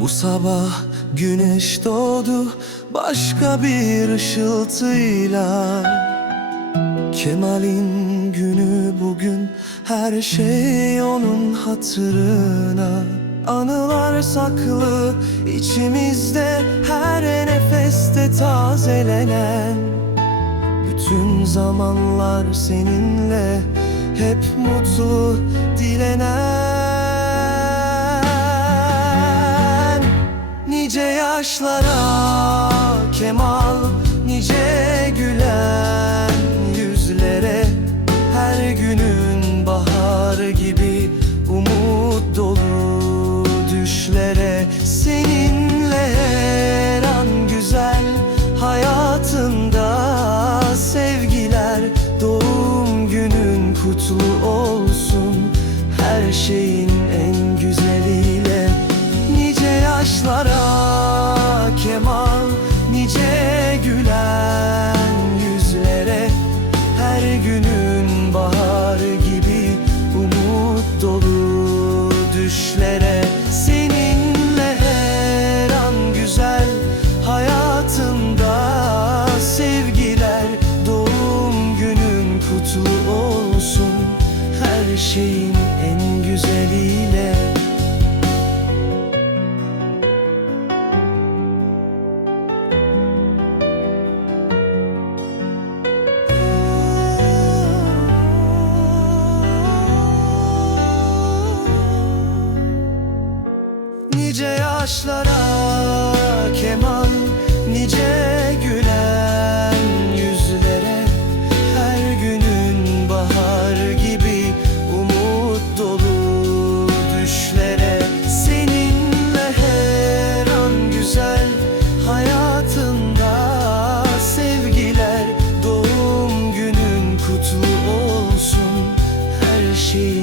Bu sabah güneş doğdu başka bir ışıltıyla. Kemal'in günü bugün her şey onun hatırına. Anılar saklı içimizde her nefeste tazelenen. Bütün zamanlar seninle hep mutlu dilenen Nice yaşlara Kemal Nice gülen yüzlere Her günün baharı gibi Umut dolu düşlere. Seninle her an güzel Hayatında sevgiler Doğum günün kutlu olsun Her şeyin en güzeliyle. Nice yaşlara şeyin en güzeliyle. Nice yaşlara keman Nice kutlu olsun Her güzeli